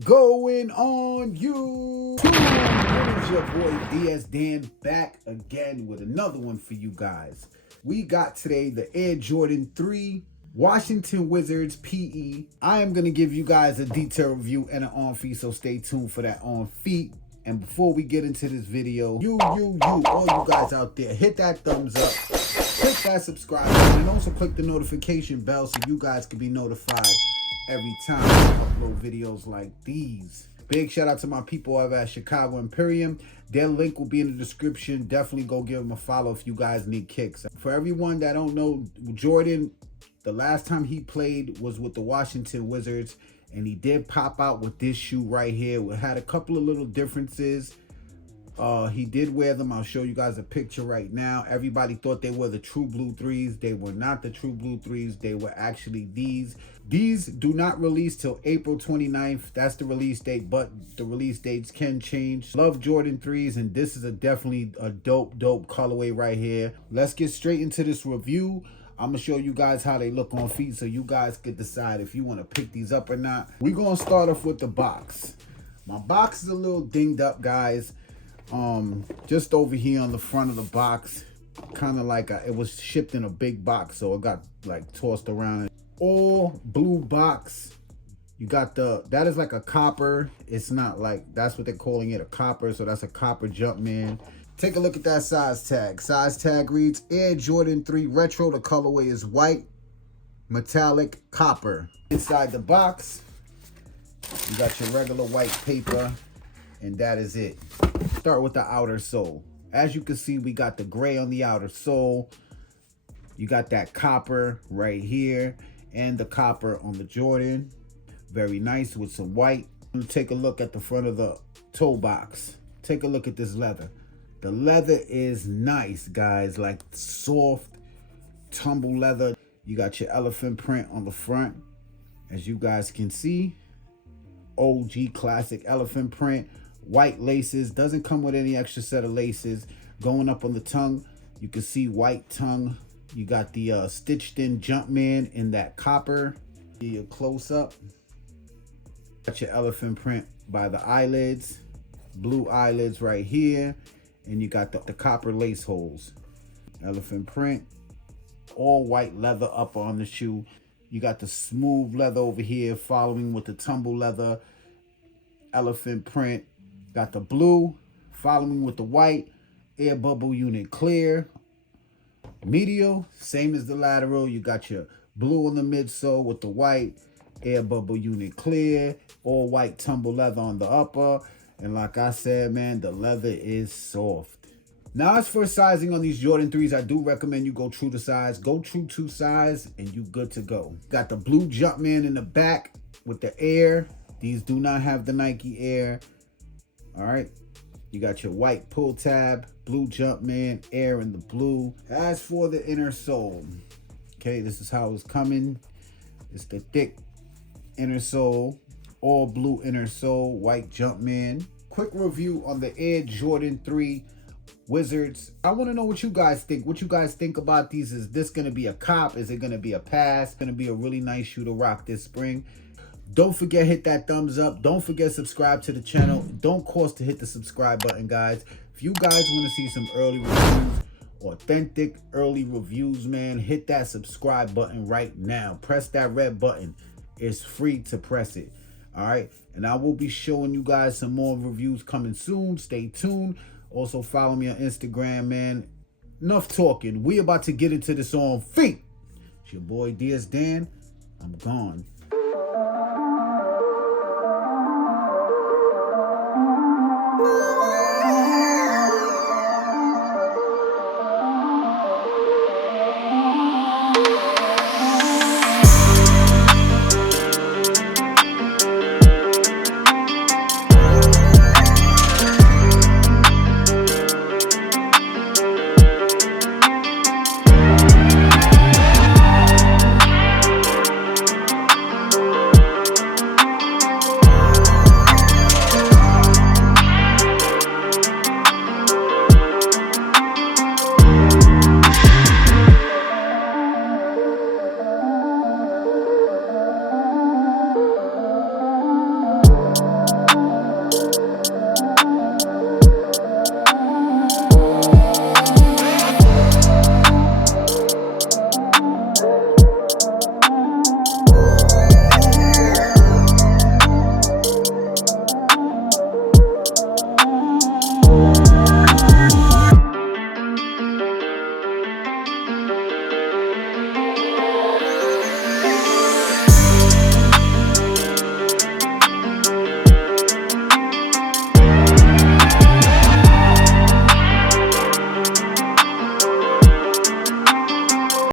Going on YouTube? It is your boy DS Dan back again with another one for you guys. We got today the Air Jordan 3 Washington Wizards PE. I am going to give you guys a detailed review and an on feet, so stay tuned for that on feet. And before we get into this video, all you guys out there, hit that thumbs up, hit that subscribe button, and also click the notification bell so you guys can be notified every time I upload videos like these. Big shout out to my people over at Chicago Imperium. Their link will be in the description. Definitely go give them a follow if you guys need kicks. For everyone that don't know, Jordan, the last time he played was with the Washington Wizards, and he did pop out with this shoe right here. We had a couple of little differences. He did wear them. I'll show you guys a picture right now. Everybody thought they were the true blue threes. They were not the true blue threes. They were actually these. These do not release till April 29th. That's the release date, but the release dates can change. Love Jordan 3s, and this is definitely a dope colorway right here. Let's get straight into this review. I'm going to show you guys how they look on feet so you guys can decide if you want to pick these up or not. We're going to start off with the box. My box is a little dinged up, guys. Just over here on the front of the box, kind of like it was shipped in a big box, so it got like tossed around. All blue box. You got that is like a copper. It's not like, that's what they're calling it, a copper, so that's a copper Jumpman. Take a look at that size tag. Size tag reads Air Jordan 3 Retro. The colorway is white, metallic, copper. Inside the box, you got your regular white paper, and that is it. Start with the outer sole. As you can see, we got the gray on the outer sole. You got that copper right here, and the copper on the Jordan. Very nice with some white. Take a look at the front of the toe box. Take a look at this leather. The leather is nice, guys, like soft tumble leather. You got your elephant print on the front, as you guys can see. OG classic elephant print. White laces, doesn't come with any extra set of laces. Going up on the tongue, you can see white tongue. You got the stitched in Jumpman in that copper. See a close up. Got your elephant print by the eyelids, blue eyelids right here, and you got the copper lace holes. Elephant print, all white leather up on the shoe. You got the smooth leather over here following with the tumble leather. Elephant print. Got the blue following with the white. Air bubble unit clear. Medial, same as the lateral. You got your blue on the midsole with the white. Air bubble unit clear. All white tumble leather on the upper. And like I said, man, the leather is soft. Now, as for sizing on these Jordan 3s, I do recommend you go true to size. Go true to size and you good to go. Got the blue Jumpman in the back with the Air. These do not have the Nike Air. All right. You got your white pull tab, blue Jumpman, Air in the blue. As for the inner sole, okay, this is how it's coming. It's the thick inner sole, all blue inner sole, white Jumpman. Quick review on the Air Jordan 3 Wizards. I want to know what you guys think. What you guys think about these? Is this going to be a cop? Is it going to be a pass? Going to be a really nice shoe to rock this spring. Don't forget, hit that thumbs up. Don't forget, subscribe to the channel. Don't cost to hit the subscribe button, guys. If you guys want to see some early reviews, authentic early reviews, man, hit that subscribe button right now. Press that red button. It's free to press it. All right. And I will be showing you guys some more reviews coming soon. Stay tuned. Also follow me on Instagram, man. Enough talking. We about to get into this on feet. It's your boy DS Dan. I'm gone.